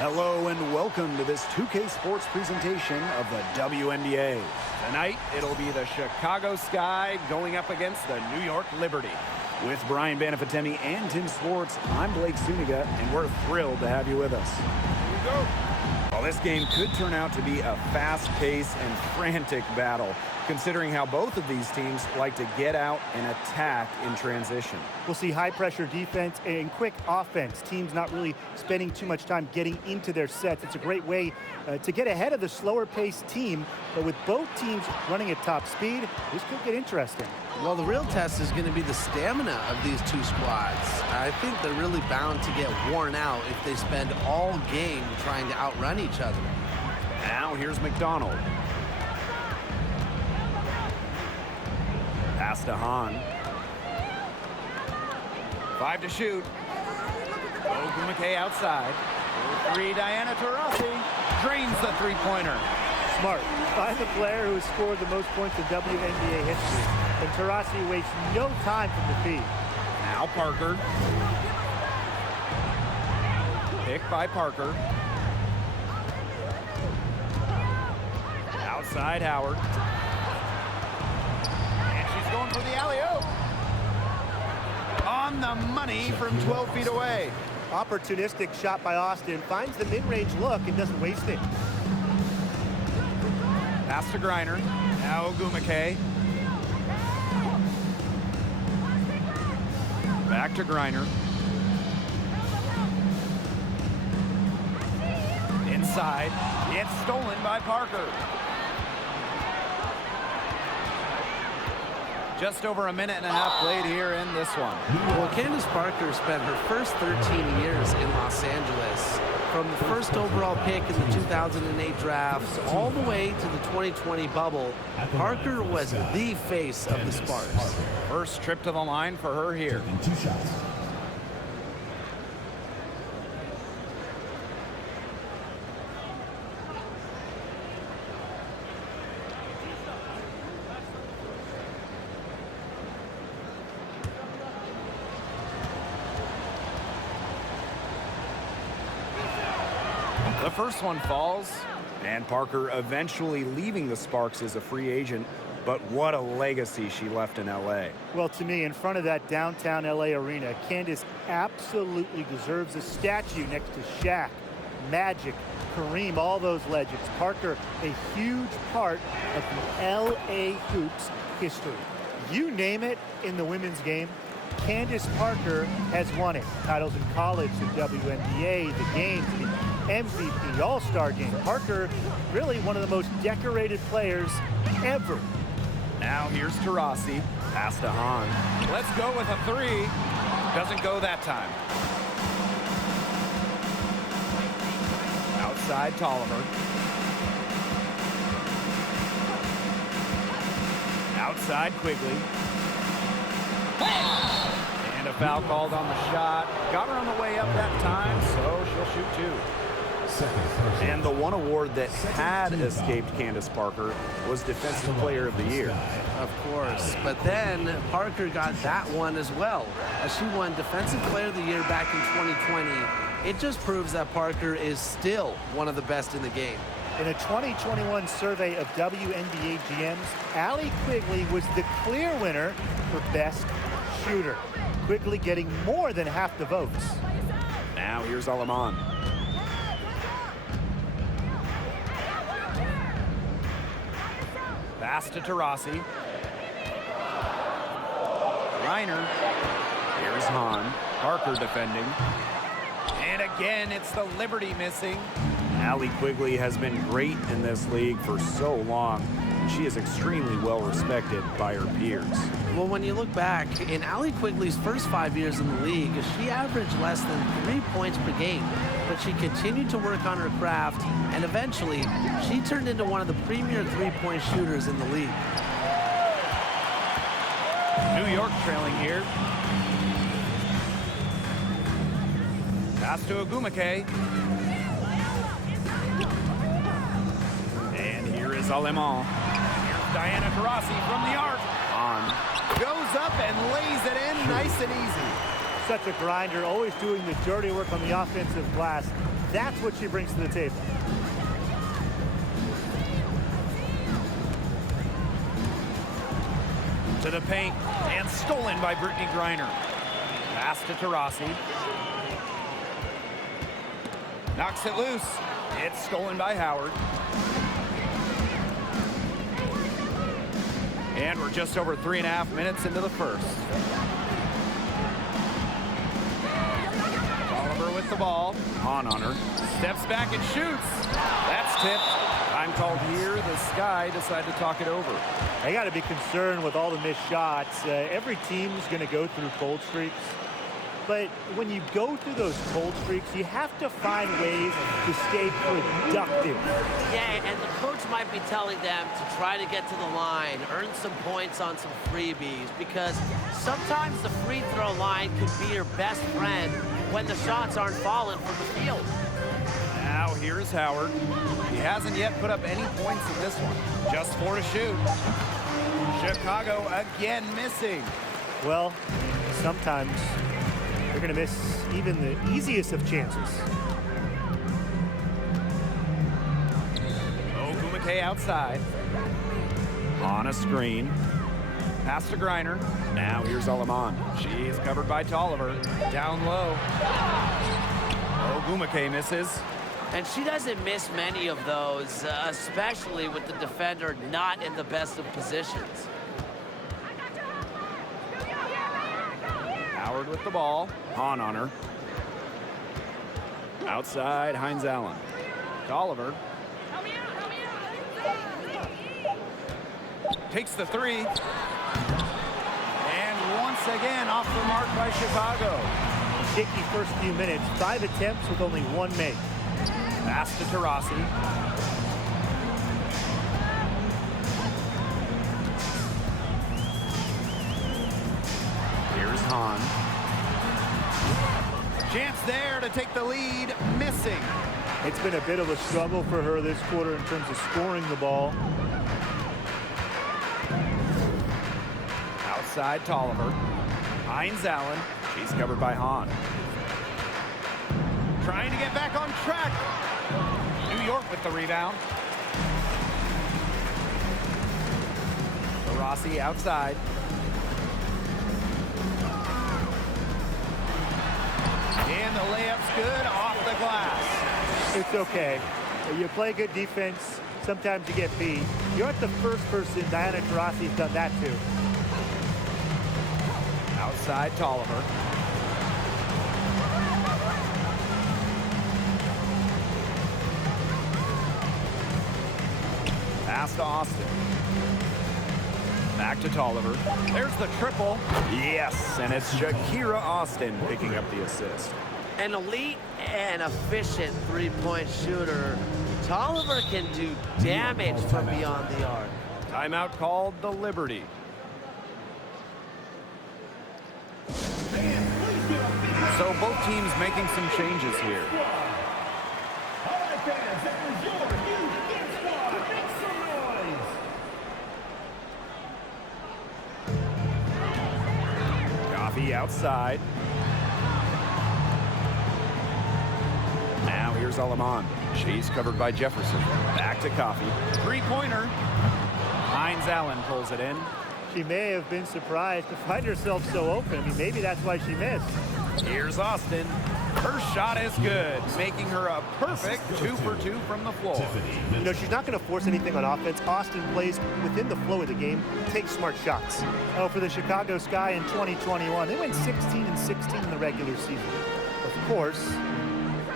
Hello and welcome to this 2K Sports presentation of the WNBA. Tonight, it'll be the Chicago Sky going up against the New York Liberty. With Brian Banafatemi and Tim Swartz, I'm Blake Suniga, and we're thrilled to have you with us. Here we go. Well, this game could turn out to be a fast-paced and frantic battle, considering how both of these teams like to get out and attack in transition. We'll see high-pressure defense and quick offense. Teams not really spending too much time getting into their sets. It's a great way to get ahead of the slower-paced team, but with both teams running at top speed, this could get interesting. Well, the real test is going to be the stamina of these two squads. I think they're really bound to get worn out if they spend all game trying to outrun each other. Now here's McDonald. Pass to Hahn. 5 to shoot. Ogumake outside. 3, Diana Taurasi drains the three-pointer. Smart. Find the player who has scored the most points in WNBA history. And Taurasi wastes no time from the feed. Now Parker. Pick by Parker. Outside Howard. And she's going for the alley-oop. On the money from 12 feet away. Opportunistic shot by Austin. Finds the mid-range look and doesn't waste it. Pass to Griner. Now Ogumake. Back to Griner. Inside. It's stolen by Parker. Just over a minute and a half played here in this one. Well, Candace Parker spent her first 13 years in Los Angeles. From the first overall pick in the 2008 drafts all the way to the 2020 bubble, Parker was the face of the Sparks. First trip to the line for her here. The first one falls, and Parker eventually leaving the Sparks as a free agent, but what a legacy she left in LA. Well, to me, in front of that downtown LA arena, Candace absolutely deserves a statue next to Shaq, Magic, Kareem, all those legends. Parker, a huge part of the LA Hoops history. You name it in the women's game, Candace Parker has won it. Titles in college, the WNBA, the games, the MVP, All-Star game. Parker, really one of the most decorated players ever. Now here's Taurasi. Pass to Hahn. Let's go with a 3. Doesn't go that time. Outside Tolliver. Outside Quigley. And a foul called on the shot. Got her on the way up that time, so she'll shoot 2. And the one award that had escaped Candace Parker was Defensive Player of the Year. Of course, but then Parker got that one as well, as she won Defensive Player of the Year back in 2020. It just proves that Parker is still one of the best in the game. In a 2021 survey of WNBA GMs, Allie Quigley was the clear winner for Best Shooter. Quigley getting more than half the votes. Now here's Aleman. Pass to Taurasi. Reiner. Here's Hahn. Parker defending. And again, it's the Liberty missing. Allie Quigley has been great in this league for so long. She is extremely well respected by her peers. Well, when you look back, in Allie Quigley's first 5 years in the league, she averaged less than 3 points per game, but she continued to work on her craft, and eventually, she turned into one of the premier three-point shooters in the league. New York trailing here. Pass to Ogumake. And here is Aleman. Here's Diana Taurasi from the arc. On. Goes up and lays it in nice and easy. such a grinder, always doing the dirty work on the offensive glass. That's what she brings to the table. To the paint, and stolen by Brittany Griner. Pass to Taurasi. Knocks it loose. It's stolen by Howard. And we're just over 3.5 minutes into the first. Oliver with the ball. On her. Steps back and shoots. That's tipped. Time called here. The Sky decide to talk it over. They got to be concerned with all the missed shots. Every team is going to go through cold streaks. But when you go through those cold streaks, you have to find ways to stay productive. Yeah, and the coach might be telling them to try to get to the line, earn some points on some freebies, because sometimes the free throw line could be your best friend when the shots aren't falling from the field. Now here's Howard. He hasn't yet put up any points in this one. Just 4 to shoot. Chicago again missing. Well, sometimes they're going to miss even the easiest of chances. Ogumake outside. On a screen. Pass to Griner. Now here's Alaman. She's covered by Tolliver. Down low. Ogumake misses. And she doesn't miss many of those, especially with the defender not in the best of positions. Howard with the ball. On her. Outside, Hines Allen. Tolliver. Takes the three. And once again off the mark by Chicago. Shaky first few minutes. 5 attempts with only 1 make. Pass to Taurasi. Here's Hahn. Chance there to take the lead. Missing. It's been a bit of a struggle for her this quarter in terms of scoring the ball. Outside Tolliver. Hines Allen. She's covered by Hahn. Trying to get back on track. New York with the rebound. Taurasi outside. And the layup's good off the glass. It's okay. You play good defense. Sometimes you get beat. You're not the first person. Diana Taurasi's done that too. Outside Tolliver. Pass to Austin. Back to Tolliver. There's the triple. Yes, and it's Shakira Austin picking up the assist. An elite and efficient three-point shooter. Tolliver can do damage from beyond the arc. Timeout called the Liberty. So both teams making some changes here. Coffee outside. Now here's Alaman. She's covered by Jefferson. Back to Coffee. Three-pointer. Hines Allen pulls it in. She may have been surprised to find herself so open. I mean, maybe that's why she missed. Here's Austin. Her shot is good, making her a perfect 2 for 2 from the floor. You know, she's not going to force anything on offense. Austin plays within the flow of the game, takes smart shots. Oh, for the Chicago Sky in 2021, they went 16-16 in the regular season. Of course,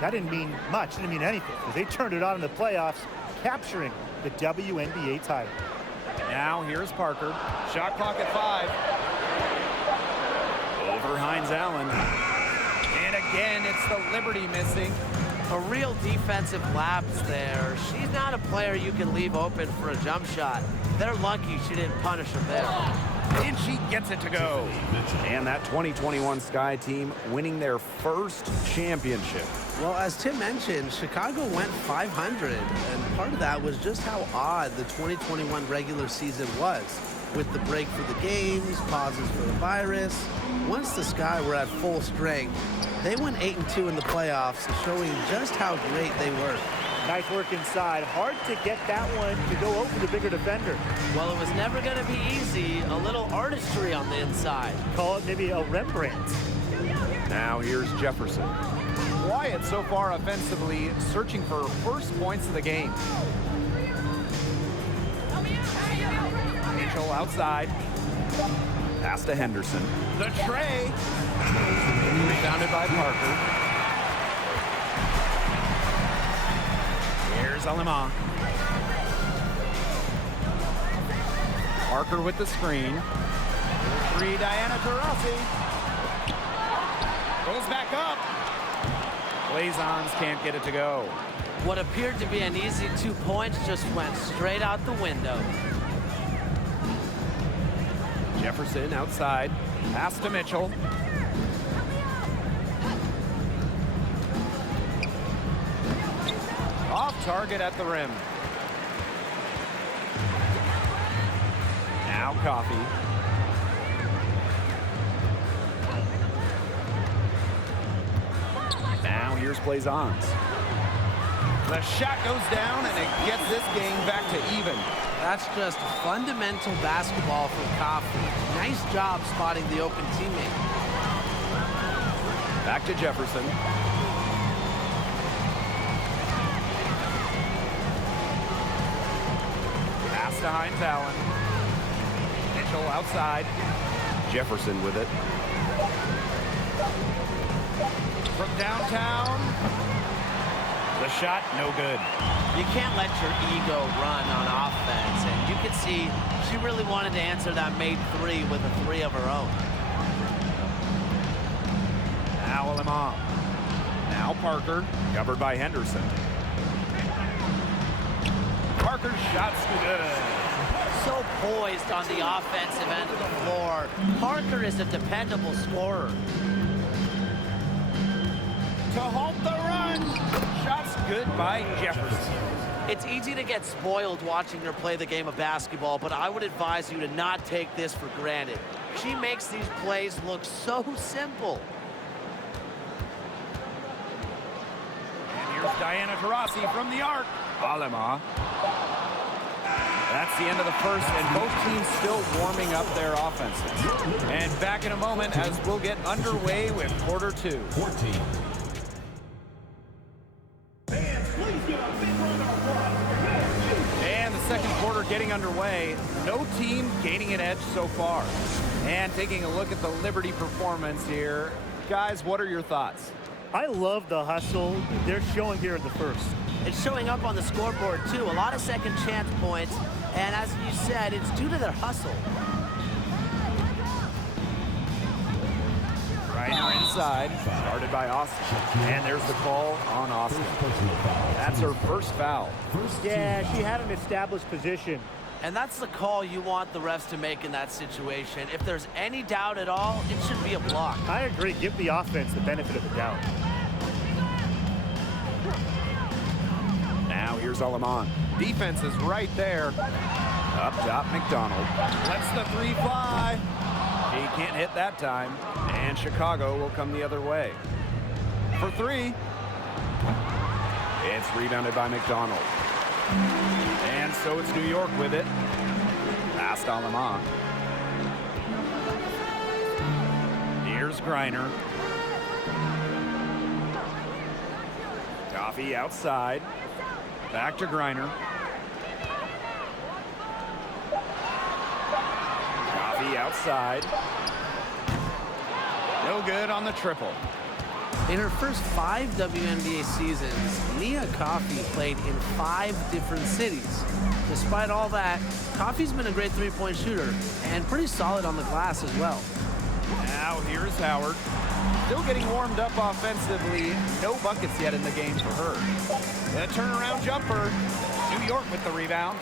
that didn't mean much, didn't mean anything, because they turned it on in the playoffs, capturing the WNBA title. Now here's Parker. Shot clock at 5. Over Hines Allen. And again, it's the Liberty missing. A real defensive lapse there. She's not a player you can leave open for a jump shot. They're lucky she didn't punish him there. And she gets it to go. And that 2021 Sky team winning their first championship. Well, as Tim mentioned, Chicago went 500, and part of that was just how odd the 2021 regular season was. With the break for the games, pauses for the virus, once the Sky were at full strength, they went 8-2 in the playoffs, showing just how great they were. Nice work inside. Hard to get that one to go over the bigger defender. Well, it was never going to be easy. A little artistry on the inside. Call it maybe a Rembrandt. Now here's Jefferson. Quiet so far offensively, searching for first points of the game. Mitchell outside. Pass to Henderson. The tray. Rebounded by Parker. Here's Alema. Parker with the screen. 3, Diana Taurasi. Goes back up. Blazons can't get it to go. What appeared to be an easy 2 points just went straight out the window. Jefferson outside. Pass to Mitchell. Off target at the rim. Now Coffey. Now here's Blazons. The shot goes down and it gets this game back to even. That's just fundamental basketball from Coffey. Nice job spotting the open teammate. Back to Jefferson. Pass to Hines Allen. Mitchell outside. Jefferson with it. From downtown. The shot, no good. You can't let your ego run on offense, and you can see she really wanted to answer that made 3 with a 3 of her own. Now Alema. Now Parker, covered by Henderson. Parker's shot's good. So poised on the offensive end of the floor. Parker is a dependable scorer. To halt the run. Shot's good by Jefferson. It's easy to get spoiled watching her play the game of basketball, but I would advise you to not take this for granted. She makes these plays look so simple. And here's Diana Taurasi from the arc. Alema. That's the end of the first, and both teams still warming up their offenses. And back in a moment as we'll get underway with quarter 2. 14. And the second quarter getting underway. No team gaining an edge so far. And taking a look at the Liberty performance here. Guys, what are your thoughts? I love the hustle they're showing here in the first. It's showing up on the scoreboard, too. A lot of second chance points. And as you said, it's due to their hustle. Reiner inside, started by Austin. And there's the call on Austin. That's her first foul. Yeah, she had an established position. And that's the call you want the refs to make in that situation. If there's any doubt at all, it should be a block. I agree. Give the offense the benefit of the doubt. Now here's Aleman. Defense is right there. Up top, McDonald. Lets the 3 fly. He can't hit that time. And Chicago will come the other way. For 3. It's rebounded by McDonald. And so it's New York with it. Past Aleman. Here's Griner. Coffey outside. Back to Griner. Coffey outside. No good on the triple. In her first 5 WNBA seasons, Nia Coffey played in 5 different cities. Despite all that, Coffey's been a great 3-point shooter and pretty solid on the glass as well. Now here's Howard. Still getting warmed up offensively. No buckets yet in the game for her. The turnaround jumper. New York with the rebound.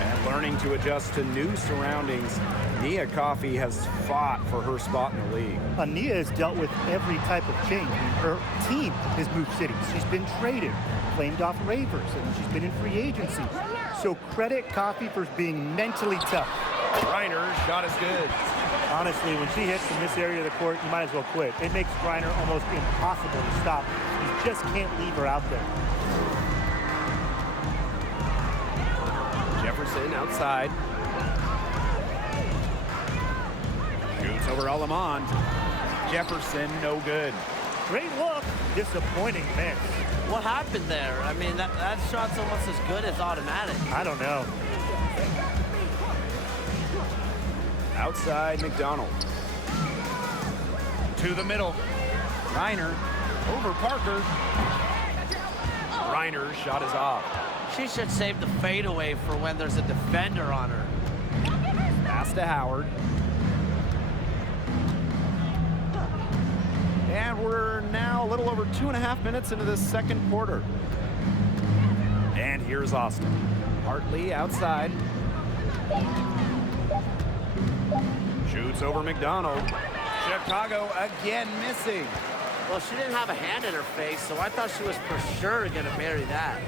And learning to adjust to new surroundings, Nia Coffey has fought for her spot in the league. Nia has dealt with every type of change. Her team has moved cities. She's been traded, claimed off waivers, and she's been in free agency. So credit Coffee for being mentally tough. Griner's shot is good. Honestly, when she hits in this area of the court, you might as well quit. It makes Griner almost impossible to stop. You just can't leave her out there. Jefferson outside. Shoots over Alamond. Jefferson, no good. Great look, disappointing miss. What happened there? I mean, that shot's almost as good as automatic. I don't know. Outside McDonald. To the middle. Griner over Parker. Griner's shot is off. She should save the fadeaway for when there's a defender on her. Pass to Howard. And we're now a little over 2.5 minutes into this second quarter. And here's Austin. Hartley outside. Shoots over McDonald. Chicago again missing. Well, she didn't have a hand in her face, so I thought she was for sure going to bury that.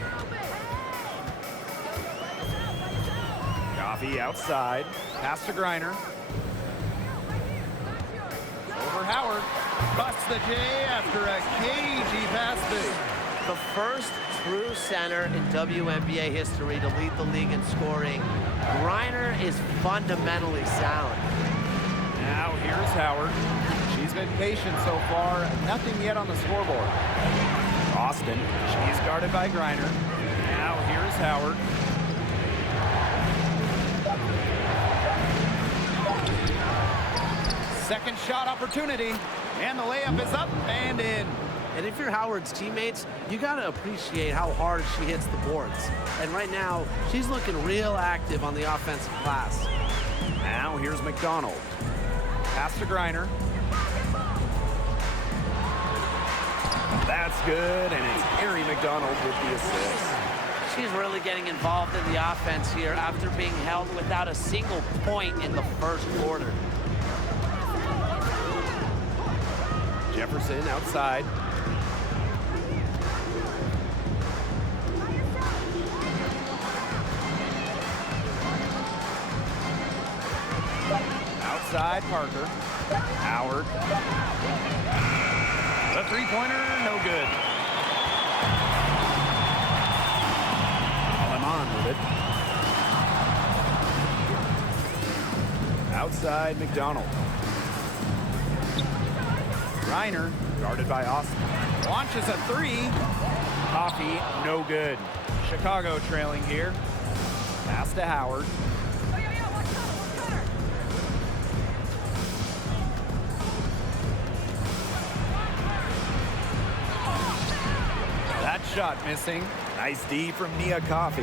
Coffee outside. Pass to Griner. Over Howard. Busts the J after a cagey pass fake. The first true center in WNBA history to lead the league in scoring. Griner is fundamentally sound. Now here's Howard. She's been patient so far. Nothing yet on the scoreboard. Austin. She's guarded by Griner. Now here's Howard. Second shot opportunity. And the layup is up and in. And if you're Howard's teammates, you got to appreciate how hard she hits the boards. And right now, she's looking real active on the offensive glass. Now here's McDonald. Pass to Griner. That's good, and it's Harry McDonald with the assist. She's really getting involved in the offense here after being held without a single point in the first quarter. Jefferson outside. Outside Parker. Howard. The three-pointer, no good. Alamond with it. Outside McDonald. Griner, guarded by Austin. Launches a three. Coffee, no good. Chicago trailing here. Pass to Howard. That shot missing. Nice D from Nia Coffee.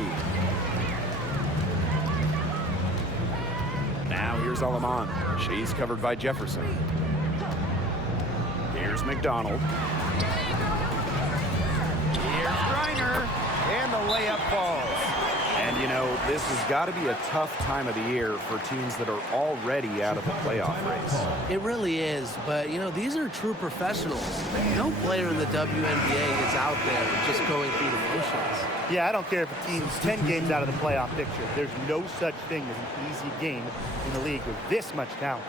Now here's Alamond. She's covered by Jefferson. Here's McDonald. Here's Griner. And the layup falls. And, you know, this has got to be a tough time of the year for teams that are already out of the playoff race. It really is, but, you know, these are true professionals. No player in the WNBA is out there just going through the motions. Yeah, I don't care if a team's 10 games out of the playoff picture. There's no such thing as an easy game in the league with this much talent.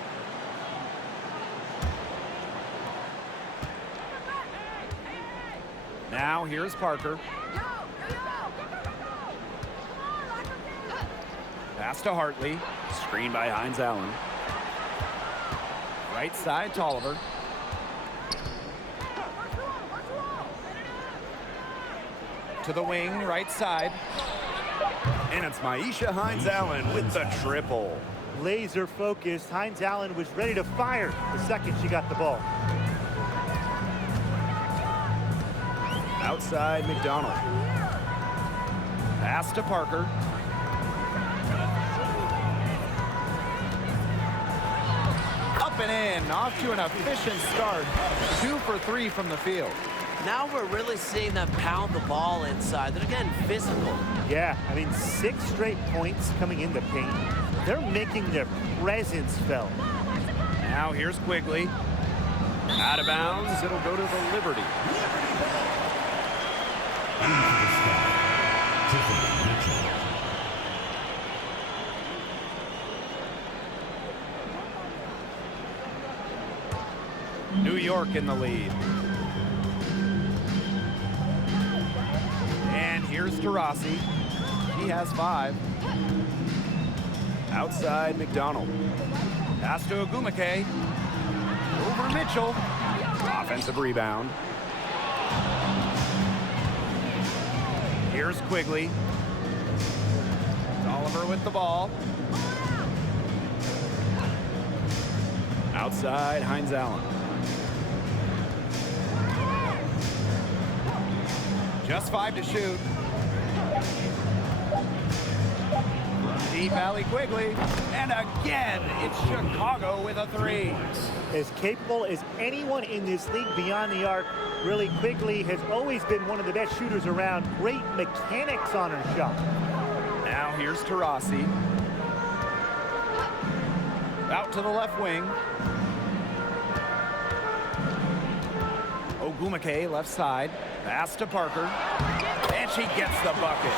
Now here's Parker. Pass to Hartley. Screen by Hines Allen. Right side, Tolliver. To the wing, right side. And it's Myisha Hines Allen with the triple. Laser focused. Hines Allen was ready to fire the second she got the ball. Outside McDonald. Pass to Parker. Up and in, off to an efficient start. 2 for 3 from the field. Now we're really seeing them pound the ball inside. They're getting physical. Yeah, I mean, 6 straight points coming in the paint. They're making their presence felt. Now here's Quigley. Out of bounds, it'll go to the Liberty. New York in the lead. And here's Taurasi. He has 5. Outside McDonald. Pass to Ogumake. Over Mitchell. Offensive rebound. Here's Quigley. Oliver with the ball. Outside Hines Allen. Just 5 to shoot. Deep alley Quigley. And again, it's Chicago with a 3. As capable as anyone in this league beyond the arc, really Quigley has always been one of the best shooters around. Great mechanics on her shot. Now here's Taurasi. Out to the left wing. Ogumake left side. Pass to Parker. And she gets the bucket.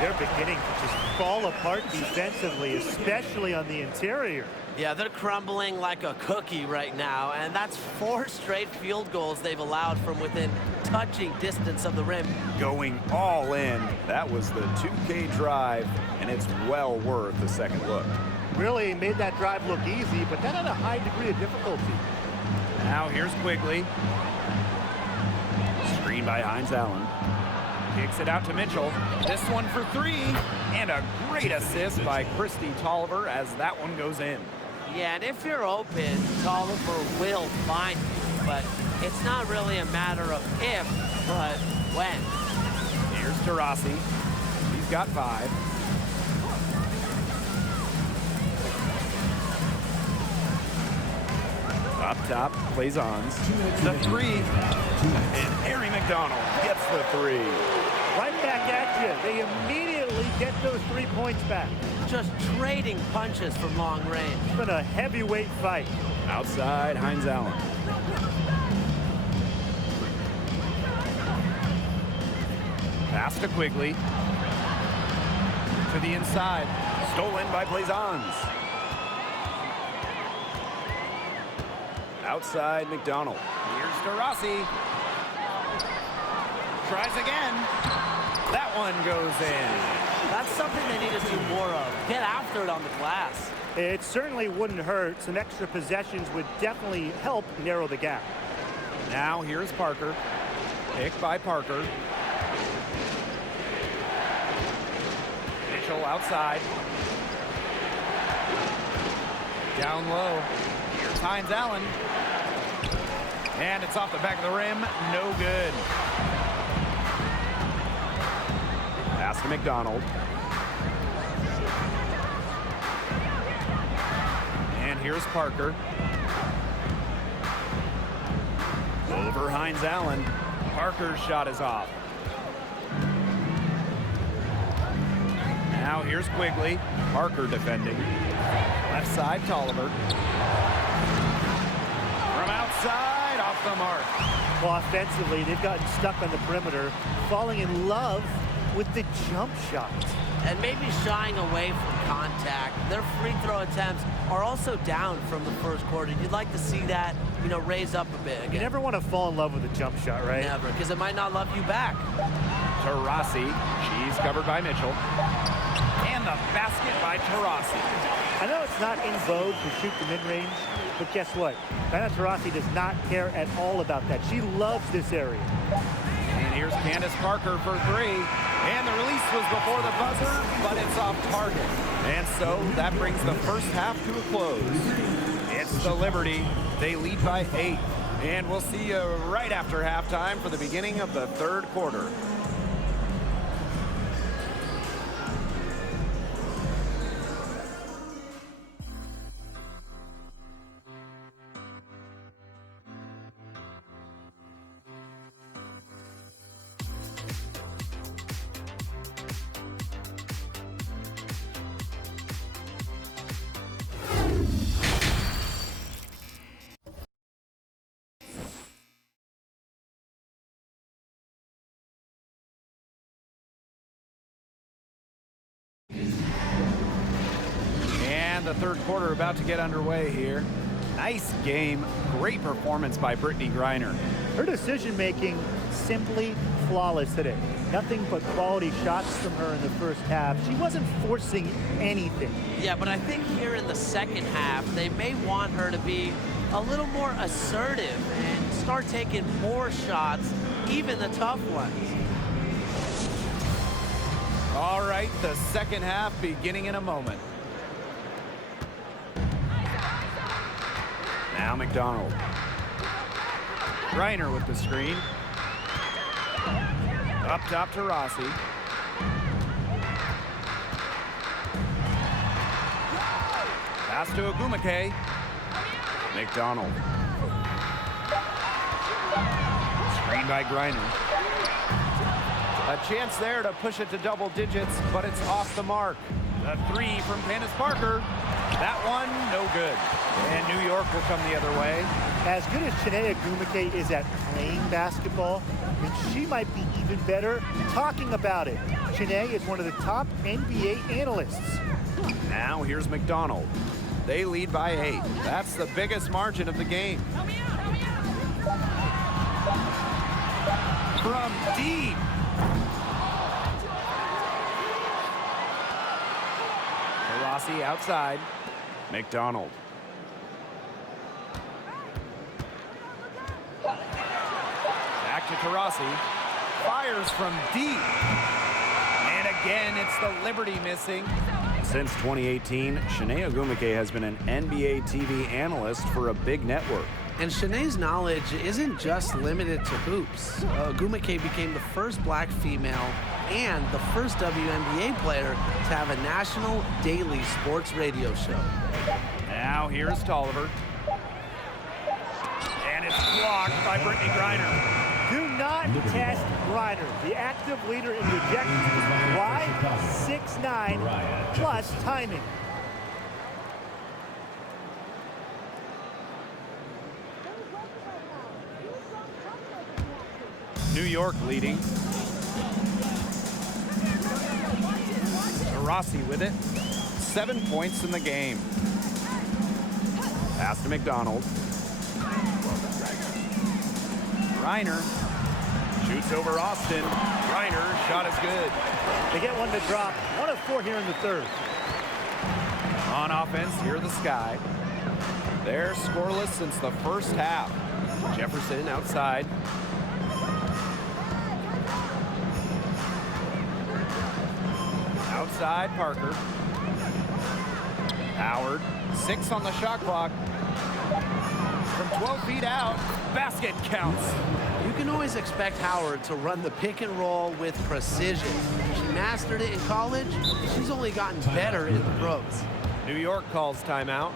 They're beginning to just fall apart defensively, especially on the interior. Yeah, they're crumbling like a cookie right now, and that's 4 straight field goals they've allowed from within touching distance of the rim. Going all in. That was the 2K drive, and it's well worth the second look. Really made that drive look easy, but that had a high degree of difficulty. Now here's Quigley. Screen by Hines Allen. Kicks it out to Mitchell. This one for 3. And a great assist by Christy Tolliver as that one goes in. Yeah, and if you're open, Tolliver will find you. But it's not really a matter of if, but when. Here's Taurasi. He's got 5. Up top, Plaisance. The 3. And Harry McDonald gets the 3. Right back at you. They immediately get those 3 points back. Just trading punches from long range. It's been a heavyweight fight. Outside, Hines Allen. Pass to Quigley. To the inside. Stolen by Plaisance. Outside, McDonald. Here's Taurasi. Tries again. That one goes in. That's something they need to do more of. Get after it on the glass. It certainly wouldn't hurt. Some extra possessions would definitely help narrow the gap. Now here's Parker. Picked by Parker. Mitchell outside. Down low. Here's Hines Allen. And it's off the back of the rim. No good. Pass to McDonald. And here's Parker. Over Hines Allen. Parker's shot is off. Now here's Quigley. Parker defending. Left side, Tolliver. From outside, off the mark. Well, offensively, they've gotten stuck on the perimeter, falling in love with the jump shot. And maybe shying away from contact. Their free throw attempts are also down from the first quarter. You'd like to see that, raise up a bit again. You never want to fall in love with a jump shot, right? Never, because it might not love you back. Taurasi. She's covered by Mitchell. And the basket by Taurasi. I know it's not in vogue to shoot the mid-range, but guess what? Diana Taurasi does not care at all about that. She loves this area. And here's Candace Parker for 3. And the release was before the buzzer, but it's off target. And so that brings the first half to a close. It's the Liberty. They lead by 8. And we'll see you right after halftime for the beginning of the third quarter. And the third quarter about to get underway here. Nice game. Great performance by Brittany Griner. Her decision-making simply flawless today. Nothing but quality shots from her in the first half. She wasn't forcing anything. Yeah, but I think here in the second half, they may want her to be a little more assertive and start taking more shots, even the tough ones. All right, the second half beginning in a moment. Now McDonald. Griner with the screen. Up top to Rossi. Pass to Ogumake. McDonald. Screen by Griner. A chance there to push it to double digits, but it's off the mark. The three from Candace Parker. That one, no good. And New York will come the other way. As good as Chiney Ogumake is at playing basketball, and she might be even better talking about it. Chiney is one of the top NBA analysts. Now here's McDonald. They lead by 8. That's the biggest margin of the game. From deep. Rossi outside. McDonald. Back to Tarasi. Fires from deep. And again, it's the Liberty missing. Since 2018, Chiney Ogumake has been an NBA TV analyst for a big network. And Chiney's knowledge isn't just limited to hoops. Ogumake became the first black female and the first WNBA player to have a national daily sports radio show. Now here's Tolliver. And it's blocked by Brittany Griner. Do not test Griner, the active leader in rejections. Why? 6'9", plus timing. New York leading. Rossi with it. 7 points in the game. Pass to McDonald. Griner shoots over Austin. Griner, shot is good. They get one to drop. 1 of 4 here in the third. On offense, here are the Sky. They're scoreless since the first half. Jefferson outside. Outside, Parker. Howard, 6 on the shot clock. From 12 feet out, basket counts. You can always expect Howard to run the pick and roll with precision. She mastered it in college. She's only gotten better in the pros. New York calls timeout.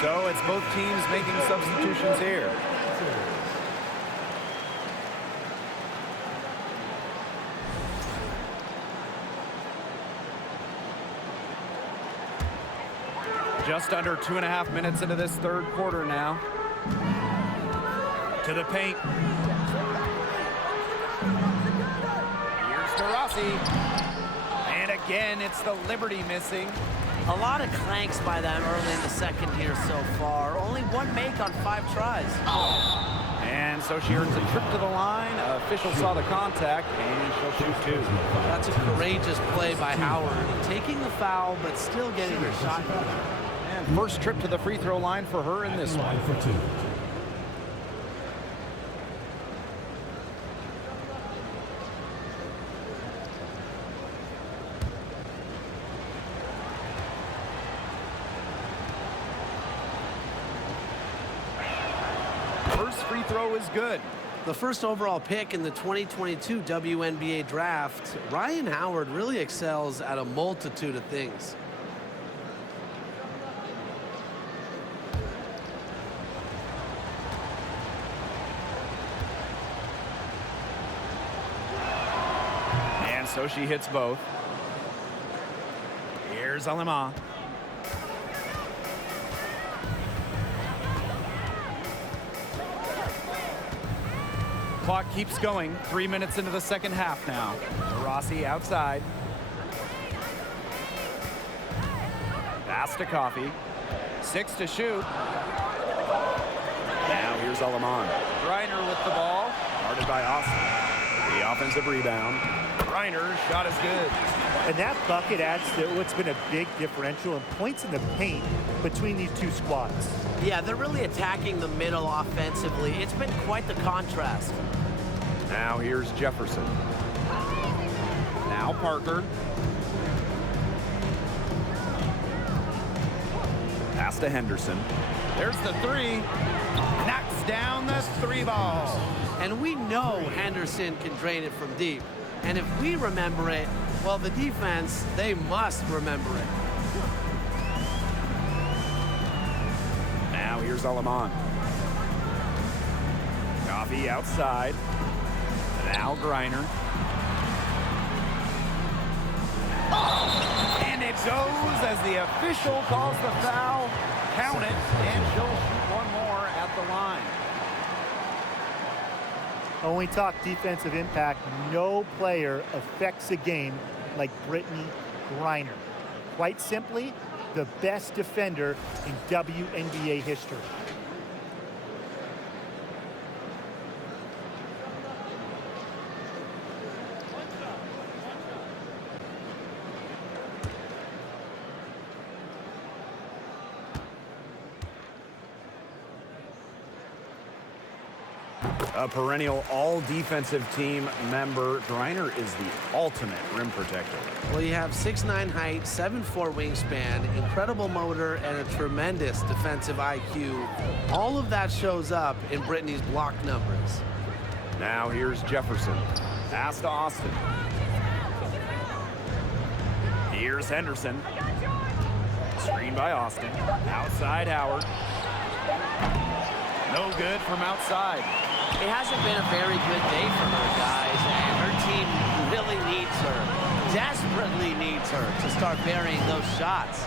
So it's both teams making substitutions here. Just under 2.5 minutes into this third quarter now. To the paint. Here's to Rossi. And again, it's the Liberty missing. A lot of clanks by them early in the second here so far. Only 1 make on 5 tries. And so she earns a trip to the line. Official saw the contact, and she'll shoot 2. That's a courageous play by Howard, taking the foul but still getting her shot. And first trip to the free throw line for her in this one. For 2. First free throw is good. The first overall pick in the 2022 WNBA draft, Ryan Howard really excels at a multitude of things. And so she hits both. Here's Alema. clock keeps going. 3 minutes into the second half now. Rossi outside. Pass to Coffee. 6 to shoot. Now here's Aleman. Griner with the ball. Guarded by Austin. The offensive rebound. Griner's shot is good. And that bucket adds to what's been a big differential in points in the paint between these two squads. Yeah, they're really attacking the middle offensively. It's been quite the contrast. Now here's Jefferson. Now Parker. Pass to Henderson. There's the three. Knocks down the three ball. And we know Henderson can drain it from deep. And if we remember it, well, the defense, they must remember it. Now here's Aleman. Coffee outside. Now Griner. And it goes as the official calls the foul. Count it, and she'll shoot one more at the line. When we talk defensive impact, no player affects a game like Brittany Griner. Quite simply, the best defender in WNBA history. A perennial all-defensive team member, Griner is the ultimate rim protector. Well, you have 6'9" height, 7'4" wingspan, incredible motor, and a tremendous defensive IQ. All of that shows up in Brittany's block numbers. Now here's Jefferson. Pass to Austin. Here's Henderson. Screen by Austin. Outside Howard. No good from outside. It hasn't been a very good day for her, guys, and her team really needs her, desperately needs her to start burying those shots.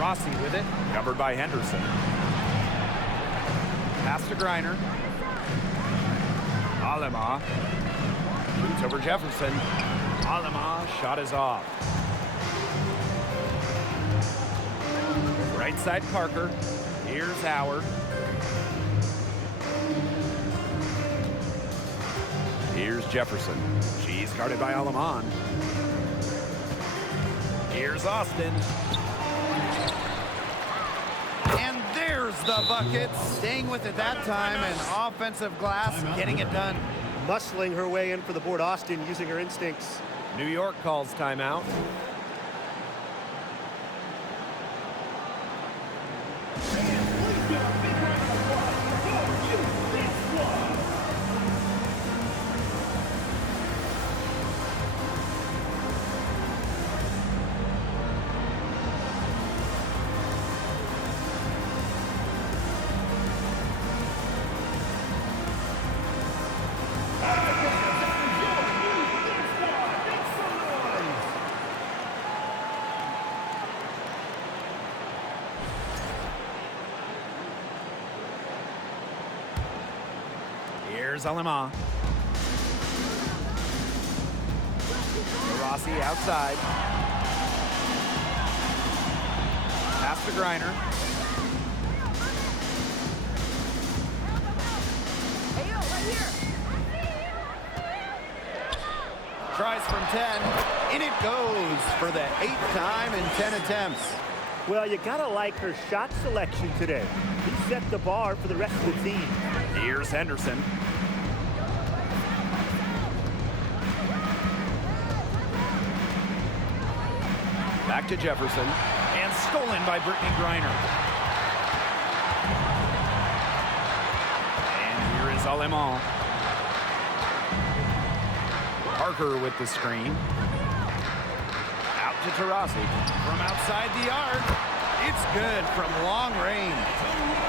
Rossi with it, covered by Henderson. Pass to Griner. Alema shoots over Jefferson. Alema, shot is off. Right side Parker. Here's Howard. Here's Jefferson. She's guarded by Aleman. Here's Austin. And there's the bucket. Staying with it that time, and offensive glass getting it done. Muscling her way in for the board. Austin using her instincts. New York calls timeout. Here's Alema. Rossi outside. Pass to Griner. Tries from 10. In it goes for the 8th time in 10 attempts. Well, you gotta like her shot selection today. He set the bar for the rest of the team. Here's Henderson. Back to Jefferson, and stolen by Brittany Griner. And here is Aleman. Parker with the screen. Out to Taurasi. From outside the arc, it's good from long range.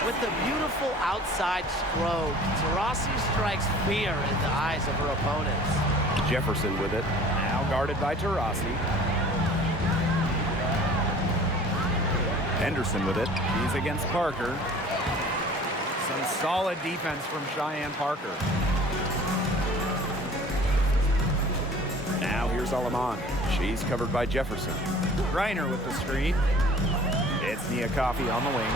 With the beautiful outside stroke, Taurasi strikes fear in the eyes of her opponents. Jefferson with it, now guarded by Taurasi. Henderson with it. He's against Parker. Some solid defense from Cheyenne Parker. Now here's Aleman. She's covered by Jefferson. Griner with the screen. It's Nia Coffey on the wing.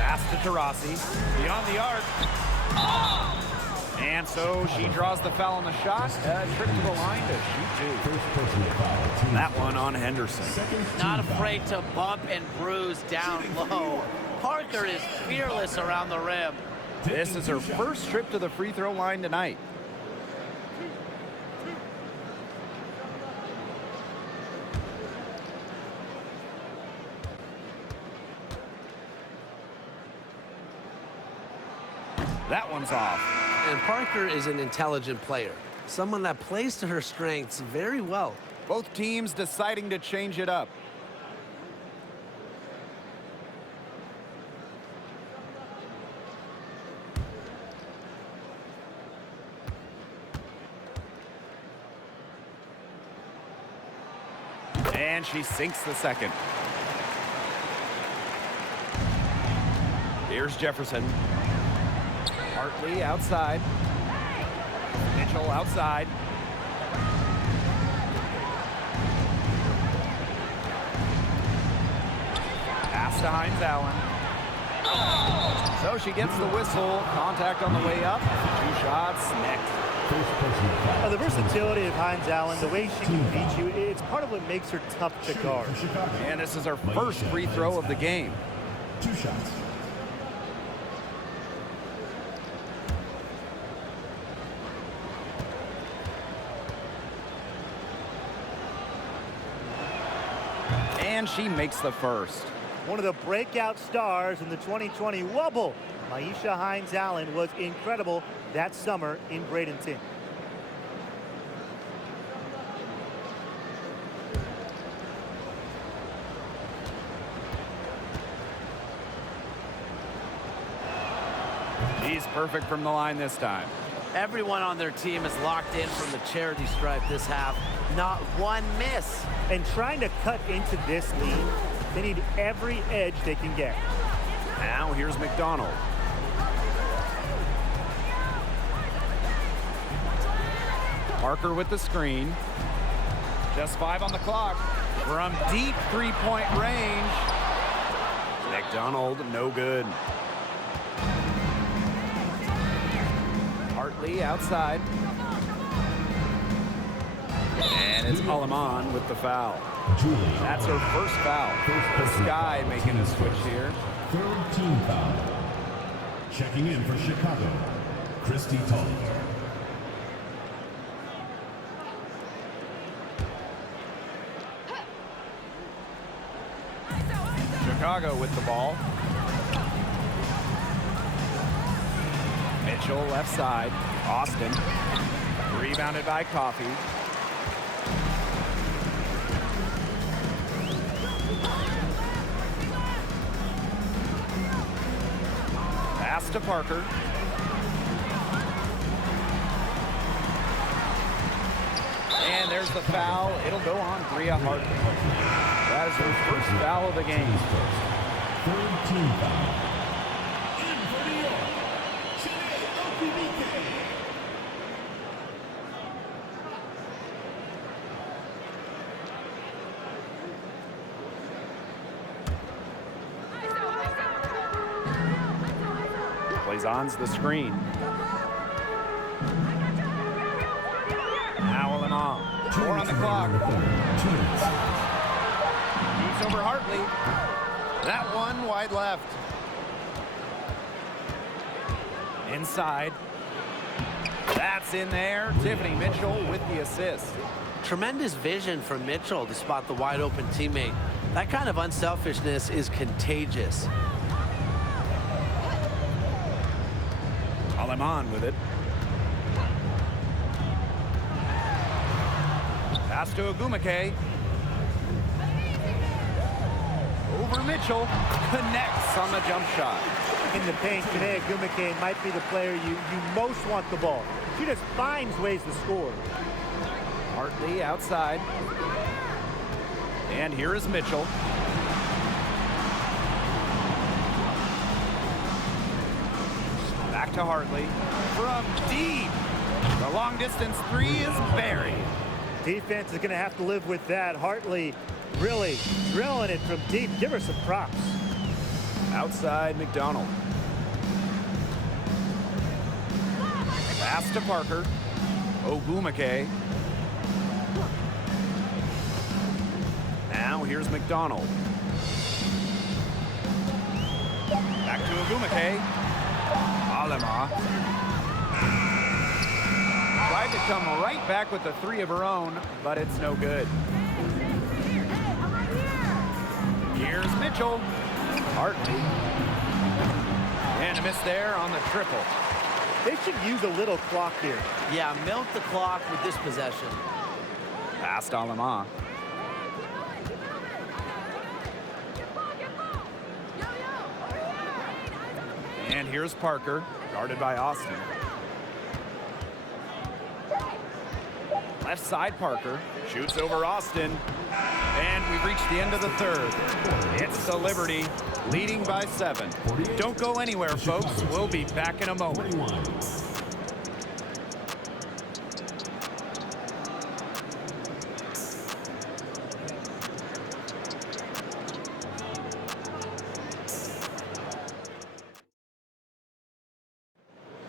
Pass to Taurasi. Beyond the arc. And so she draws the foul on the shot. A trip to the line to shoot two. That one on Henderson. Not afraid to bump and bruise down low. Parker is fearless around the rim. This is her first trip to the free throw line tonight. That one's off. And Parker is an intelligent player, someone that plays to her strengths very well. Both teams deciding to change it up. And she sinks the second. Here's Jefferson. Hartley outside. Mitchell outside. Pass to Hines Allen. So she gets the whistle. Contact on the way up. 2 shots next. The versatility of Hines Allen, the way she can beat you, it's part of what makes her tough to guard. And this is her first free throw of the game. 2 shots. And she makes the first. One of the breakout stars in the 2020 Wubble, myWNBA Hines Allen, was incredible that summer in Bradenton. She's perfect from the line this time. Everyone on their team is locked in from the charity stripe this half. Not one miss. And trying to cut into this lead, they need every edge they can get. Now here's McDonald. Parker with the screen. Just 5 on the clock. From deep three-point range. McDonald, no good. Hartley outside. And it's Aleman with the foul. That's her first foul. The Sky making a switch here. 3rd team foul. Checking in for Chicago, Christy Tully. Chicago with the ball. Mitchell left side. Austin. Rebounded by Coffey. Pass to Parker. And there's the foul. It'll go on Bria Hartley. That is her first foul of the game. 3rd team foul. In for New York, Plaison's the screen. Now Aleman. 4 on the clock. Moves over Hartley. That one wide left. Inside. That's in there. Tiffany Mitchell with the assist. Tremendous vision from Mitchell to spot the wide open teammate. That kind of unselfishness is contagious. Aleman with it. Pass to Agumake. Over Mitchell. Connects on the jump shot. In the paint today, Agumake might be the player you most want the ball. She just finds ways to score. Hartley outside. And here is Mitchell. Back to Hartley. From deep. The long distance three is buried. Defense is going to have to live with that. Hartley really drilling it from deep. Give her some props. Outside McDonald. Pass to Parker. Ogumake. Now here's McDonald. Back to Ogumake. Alema. Tried to come right back with the three of her own, but it's no good. Here's Mitchell. Hartley. And a miss there on the triple. They should use a little clock here. Yeah, milk the clock with this possession. Past Alema. And here's Parker, guarded by Austin. Left side Parker, shoots over Austin. And we've reached the end of the third. It's the Liberty, leading by 7. Don't go anywhere, folks. We'll be back in a moment.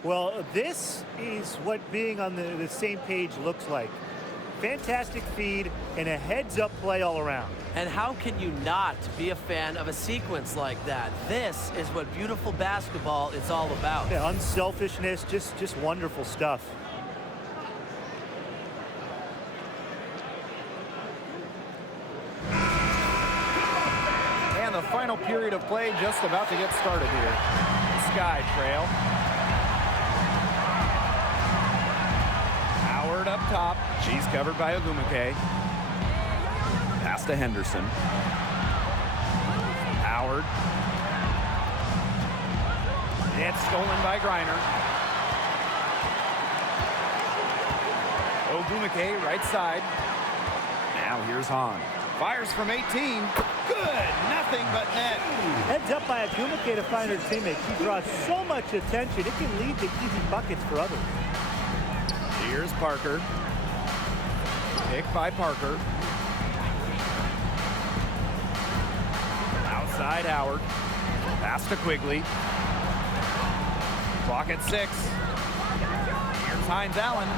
Well, this is what being on the same page looks like. Fantastic feed and a heads-up play all around. And how can you not be a fan of a sequence like that? This is what beautiful basketball is all about. Yeah, unselfishness, just wonderful stuff. And the final period of play just about to get started here. Sky trail. Howard up top. She's covered by Ogumake. Pass to Henderson. Howard. It's stolen by Griner. Ogumake right side. Now here's Hahn. Fires from 18. Good. Nothing but net. Heads up by Ogumake to find her teammate. She draws so much attention. It can lead to easy buckets for others. Here's Parker. Pick by Parker. Outside Howard. Pass to Quigley. Clock at 6. Here's Hines Allen.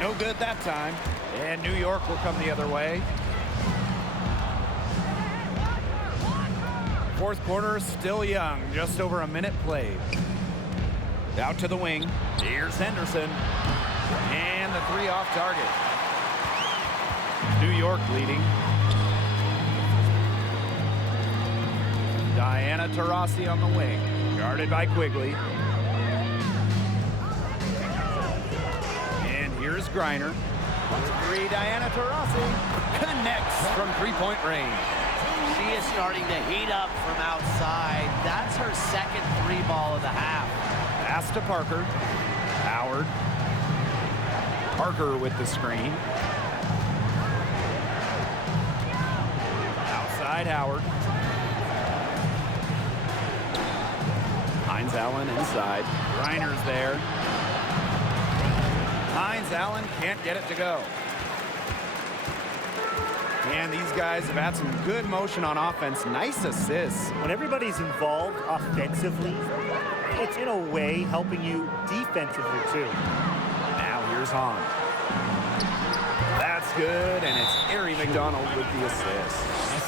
No good that time. And New York will come the other way. Fourth quarter still young. Just over a minute played. Out to the wing. Here's Henderson. And the three off target. New York leading. Diana Taurasi on the wing. Guarded by Quigley. And here's Griner. Three, Diana Taurasi. Connects from three-point range. She is starting to heat up from outside. That's her second three ball of the half. Pass to Parker. Howard. Parker with the screen. Outside Howard. Hines Allen inside. Reiner's there. Hines Allen can't get it to go. And these guys have had some good motion on offense. Nice assists. When everybody's involved offensively, it's in a way helping you defensively too. Now here's Hahn. That's good, and it's Ari McDonald with the assist.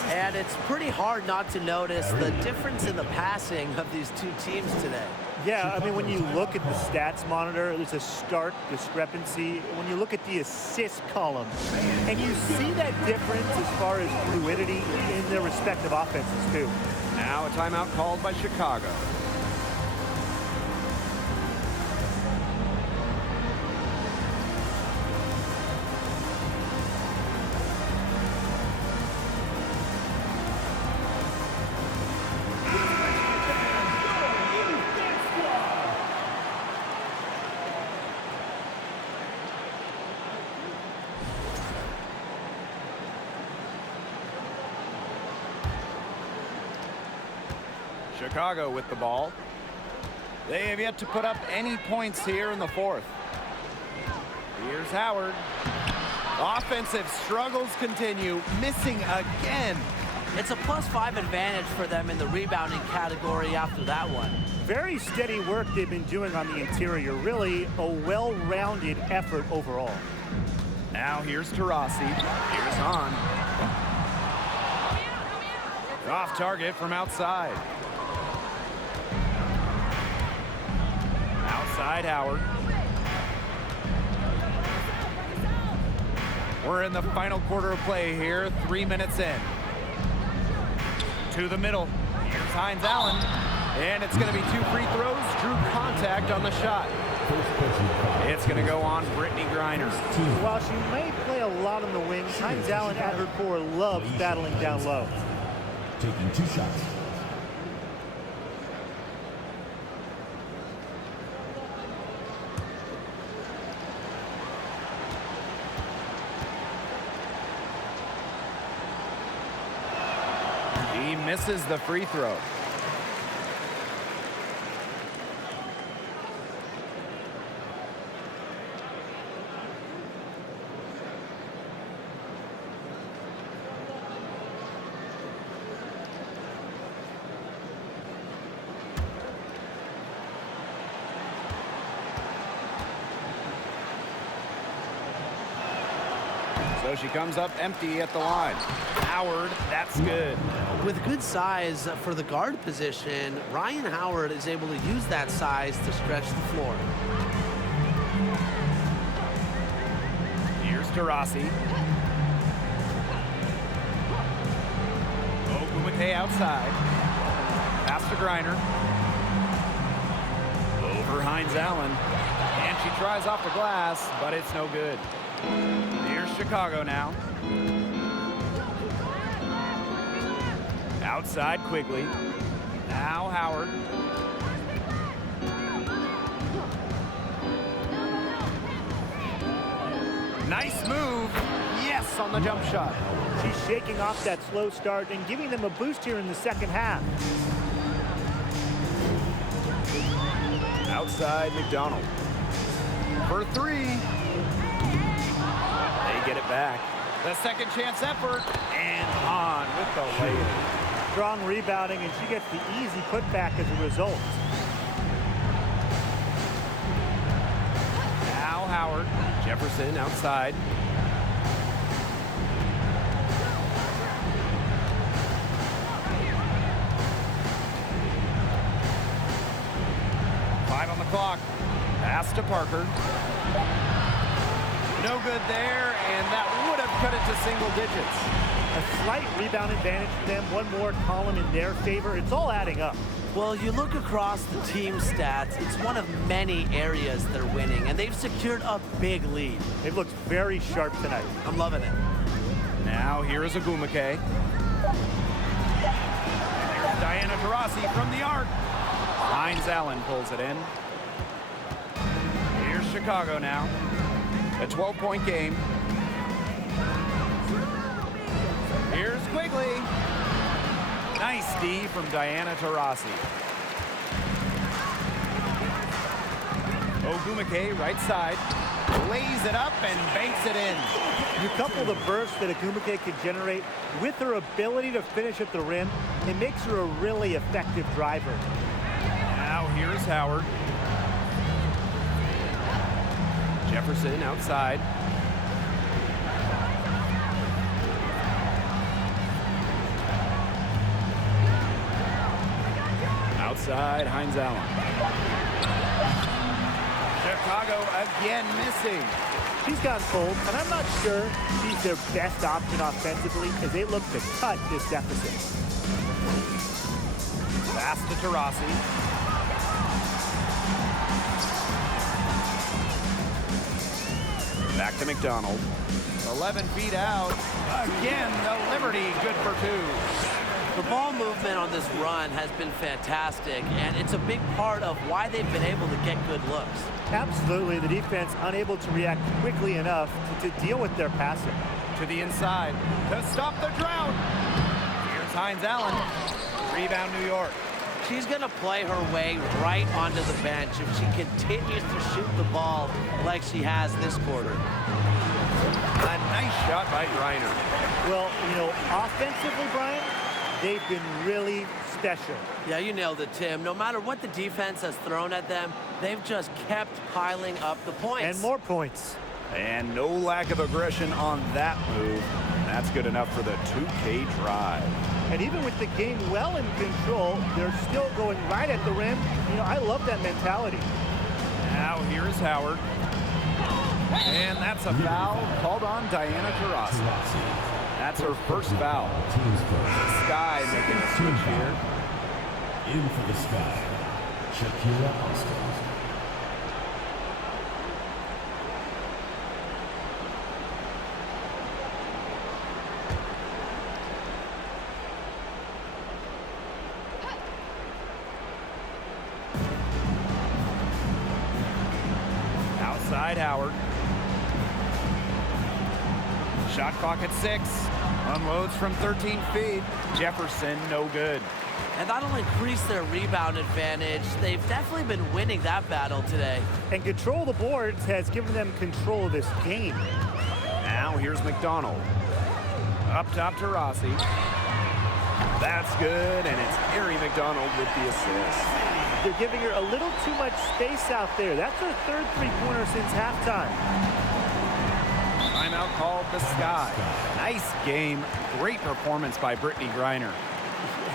And it's pretty hard not to notice the difference in the passing of these two teams today. Yeah, I mean, when you look at the stats monitor, there's a stark discrepancy. When you look at the assist column, and you see that difference as far as fluidity in their respective offenses too. Now a timeout called by Chicago. Chicago with the ball. They have yet to put up any points here in the fourth. Here's Howard. Offensive struggles continue, missing again. It's a +5 advantage for them in the rebounding category after that one. Very steady work they've been doing on the interior. Really a well-rounded effort overall. Now here's Taurasi. Here's on. Off target from outside. Outside Howard. We're in the final quarter of play here, 3 minutes in. To the middle. Here's Hines Allen. And it's going to be 2 free throws. Drew contact on the shot. It's going to go on Brittany Griner. While she may play a lot on the wings, Hines Allen at her core loves battling down low. Taking 2 shots. He misses the free throw. So she comes up empty at the line. Howard, that's good. With good size for the guard position, Ryan Howard is able to use that size to stretch the floor. Here's Taurasi. Ogumake outside. Pass to Griner. Over Hines Allen. And she tries off the glass, but it's no good. Here's Chicago now. Outside Quigley. Now Howard. Nice move. Yes, on the jump shot. She's shaking off that slow start and giving them a boost here in the second half. Outside McDonald. For 3. They get it back. The second chance effort. And on with the layup. Strong rebounding, and she gets the easy putback as a result. Now Howard. Jefferson outside. Five on the clock. Pass to Parker. No good there, and that would have cut it to single digits. A slight rebound advantage for them. One more column in their favor. It's all adding up. Well, you look across the team stats, it's one of many areas they're winning, and they've secured a big lead. It looks very sharp tonight. I'm loving it. Now here is Ogumake. And there's Diana Taurasi from the arc. Hines Allen pulls it in. Here's Chicago now. A 12-point game. Here's Quigley. Nice D from Diana Taurasi. Ogumake, right side, lays it up and banks it in. You couple the burst that Ogumake can generate with her ability to finish at the rim, it makes her a really effective driver. Now here's Howard. Jefferson outside. Outside, Hines Allen. Chicago again missing. She's gone cold, and I'm not sure she's their best option offensively as they look to cut this deficit. Pass to Taurasi. Back to McDonald. 11 feet out. Again, the Liberty good for 2. The ball movement on this run has been fantastic, and it's a big part of why they've been able to get good looks. Absolutely, the defense unable to react quickly enough to deal with their passing. To the inside to stop the drought. Here's Hines Allen. Rebound New York. She's going to play her way right onto the bench if she continues to shoot the ball like she has this quarter. A nice shot by Griner. Well, you know, offensively, Brian, they've been really special. Yeah, you nailed it, Tim. No matter what the defense has thrown at them, they've just kept piling up the points. And more points. And no lack of aggression on that move. That's good enough for the 2K drive. And even with the game well in control, they're still going right at the rim. You know, I love that mentality. Now here's Howard. And that's a foul called on Diana Taurasi. That's her first foul. The Sky making a switch here. In for the Sky, Shakira Austin. Outside Howard. Shot clock at 6. Unloads from 13 feet. Jefferson, no good. And that'll increase their rebound advantage. They've definitely been winning that battle today. And control of the boards has given them control of this game. Now here's McDonald. Up top to Rossi. That's good, and it's Ari McDonald with the assist. They're giving her a little too much space out there. That's her third three-pointer since halftime. Timeout called the Sky. Nice game. Great performance by Brittany Griner.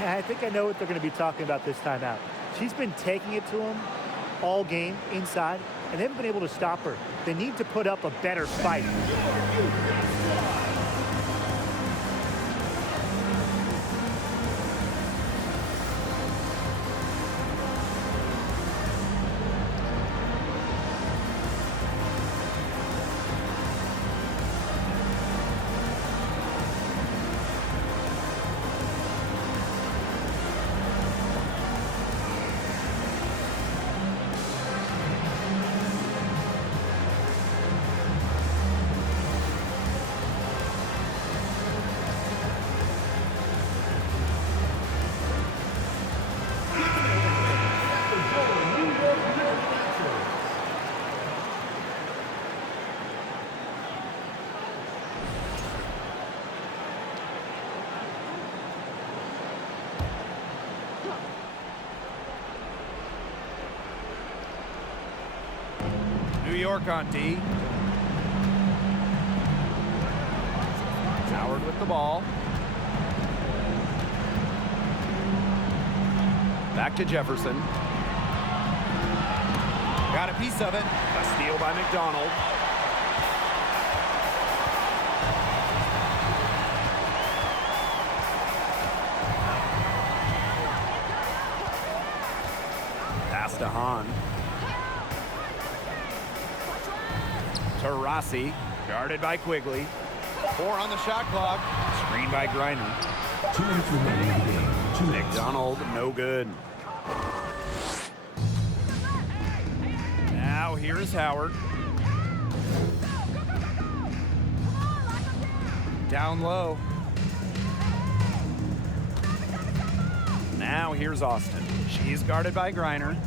I think I know what they're going to be talking about this timeout. She's been taking it to them all game inside, and they haven't been able to stop her. They need to put up a better fight. New York on D. Howard with the ball. Back to Jefferson. Got a piece of it. A steal by McDonald. Pass to Hahn. Taurasi, guarded by Quigley. 4 on the shot clock. Screen by Griner. 2 minutes remaining in the game. 2 minutes. McDonald, no good. Now here's Howard. Down low. Now here's Austin. She's guarded by Griner.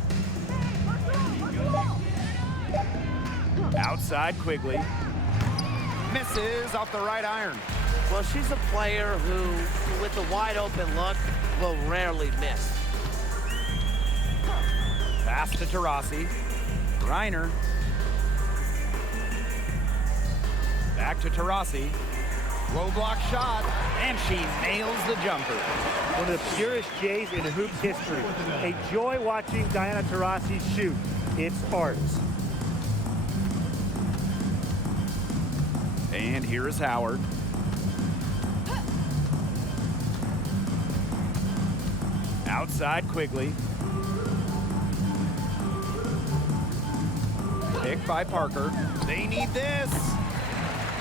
Outside Quigley. Misses off the right iron. Well, she's a player who, with the wide open look, will rarely miss. Pass to Taurasi. Griner. Back to Taurasi. Low block shot, and she nails the jumper. One of the purest Jays in hoops history. A joy watching Diana Taurasi shoot. It's art. And here is Howard. Outside Quigley. Pick by Parker. They need this.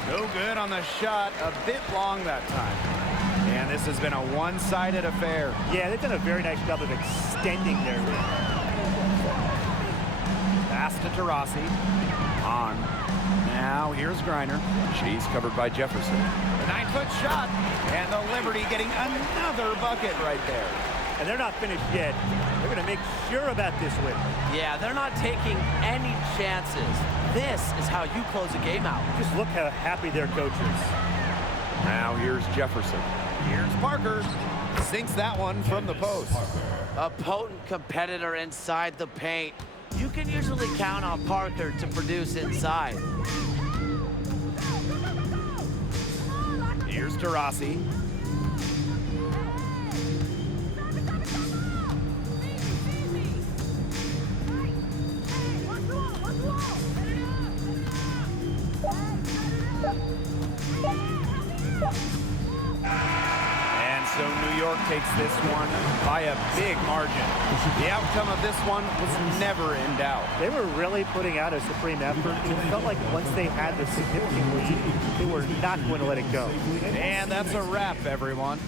No good on the shot. A bit long that time. And this has been a one-sided affair. Yeah, they've done a very nice job of extending their lead. Pass to Taurasi. On. Now here's Griner. She's covered by Jefferson. The 9-foot shot. And the Liberty getting another bucket right there. And they're not finished yet. They're going to make sure about this win. Yeah, they're not taking any chances. This is how you close a game out. Just look how happy their coach is. Now here's Jefferson. Here's Parker. Sinks that one from the post. A potent competitor inside the paint. You can usually count on Parker to produce inside. Here's Taurasi. And so New York takes this one by a big margin. The outcome of this one was never in doubt. They were really putting out a supreme effort. It felt like once they had the significant lead, they were not going to let it go. And that's a wrap, everyone.